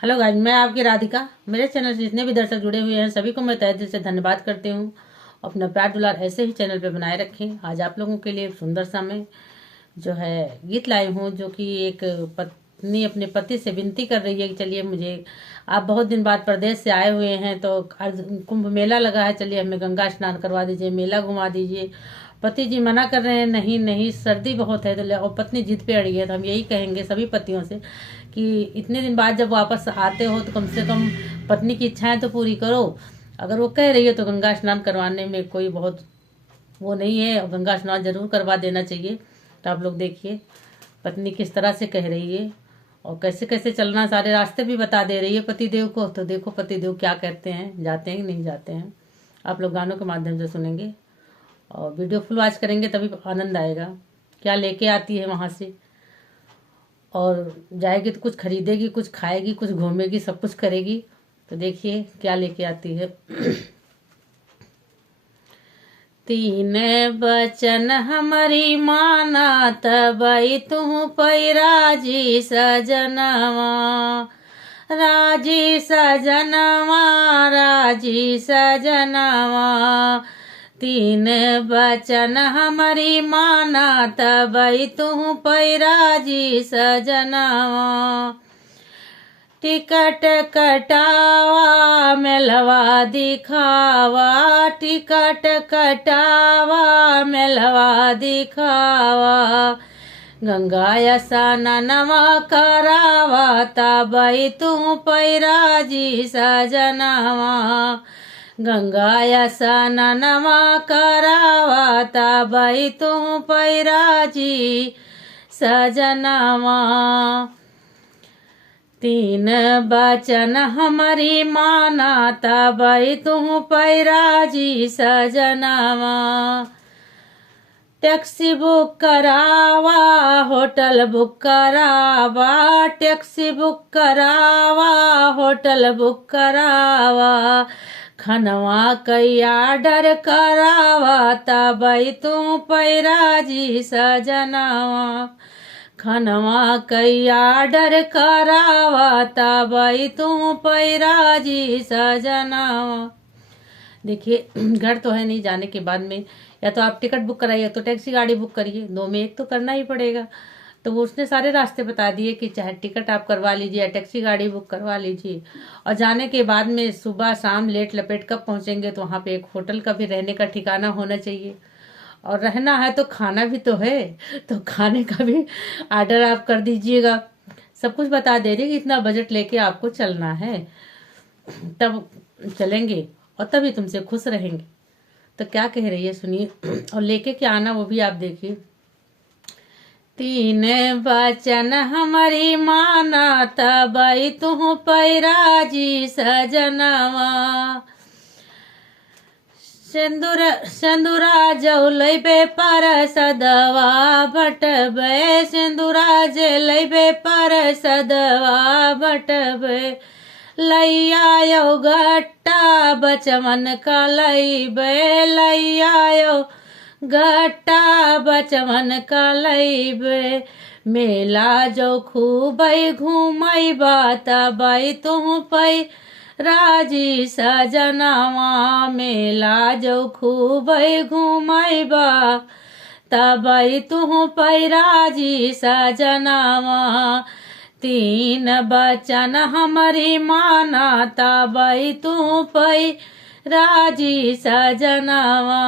Hello guys, मैं आपकी राधिका। मेरे चैनल से जितने भी दर्शक जुड़े हुए हैं सभी को मैं तहे दिल से धन्यवाद करती हूँ। अपना प्यार दुलार ऐसे ही चैनल पे बनाए रखें। आज आप लोगों के लिए एक सुंदर सा मैं जो है गीत लाई हूँ, जो कि एक पत्नी अपने पति से विनती कर रही है कि चलिए मुझे, आप बहुत दिन बाद प्रदेश से आए हुए हैं तो आज कुंभ मेला लगा है, चलिए हमें गंगा स्नान करवा दीजिए, मेला घुमा दीजिए। पति जी मना कर रहे हैं, नहीं नहीं सर्दी बहुत है, तो और पत्नी जिद पे अड़ी है। तो हम यही कहेंगे सभी पतियों से कि इतने दिन बाद जब वापस आते हो तो कम से कम पत्नी की इच्छाएं तो पूरी करो। अगर वो कह रही है तो गंगा स्नान करवाने में कोई बहुत वो नहीं है, और गंगा स्नान जरूर करवा देना चाहिए। तो आप लोग देखिए पत्नी किस तरह से कह रही है और कैसे कैसे चलना, सारे रास्ते भी बता दे रही है पतिदेव को। तो देखो पतिदेव क्या कहते हैं, जाते हैं कि नहीं जाते हैं। आप लोग गानों के माध्यम से सुनेंगे और वीडियो फुल वॉच करेंगे तभी आनंद आएगा। क्या लेके आती है वहां से, और जाएगी तो कुछ खरीदेगी, कुछ खाएगी, कुछ घूमेगी, सब कुछ करेगी। तो देखिए क्या लेके आती है। तीन बचन हमारी माना तबई तू पैराजी सजनवा, राजी सजनवा, राजी सजनवा। तीन बचन हमारी माना तबई तू पैराजी सजनवा। टिकट कटावा मेलवा दिखावा, टिकट कटावा मेलवा दिखावा। गंगा स्नानवा करावा तबई तू पैराजी सजनवा, गंगा स्नानवा करावा तबई तू पैराजी सजनवा। तीन बचन हमारी माना तबई तू पैराजी सजनवा। टैक्सी बुक करावा, होटल बुक करावा, टैक्सी बुक करावा, होटल बुक करावा। खनवा कई आर्डर करावा तबई तू पैराजी सजनवा, खनवा कई आर्डर करावा तबई तू पैराजी सजनवा। देखिए घर तो है नहीं, जाने के बाद में या तो आप टिकट बुक कराइए तो टैक्सी गाड़ी बुक करिए, दो में एक तो करना ही पड़ेगा। तो वो उसने सारे रास्ते बता दिए कि चाहे टिकट आप करवा लीजिए या टैक्सी गाड़ी बुक करवा लीजिए। और जाने के बाद में सुबह शाम लेट लपेट कब पहुंचेंगे, तो वहाँ पे एक होटल का भी रहने का ठिकाना होना चाहिए। और रहना है तो खाना भी तो है, तो खाने का भी ऑर्डर आप कर दीजिएगा। सब कुछ बता दे रही कि इतना बजट लेके आपको चलना है, तब चलेंगे और तभी तुमसे खुश रहेंगे। तो क्या कह रही है सुनिए, और लेके क्या आना वो भी आप देखिए। तीन बचन हमारी माना तबई तू पैराजी सजनवा। सिंदूरा जौलैबे पर सदवा बटबे, सिंदूरा जलैबे पर सदवा बटबे। लैया गट्टा बचवन का लैबे, लैया गट्टा बचवन का लैबे। मेला जो खूब घूमैबा तबई तू पै राजी सजनवा, मेला जो खूब घूमैबा तबई तू पैराजी सजनवा। तीन बचन हमारी माना तबई तू पैराजी सजनवा।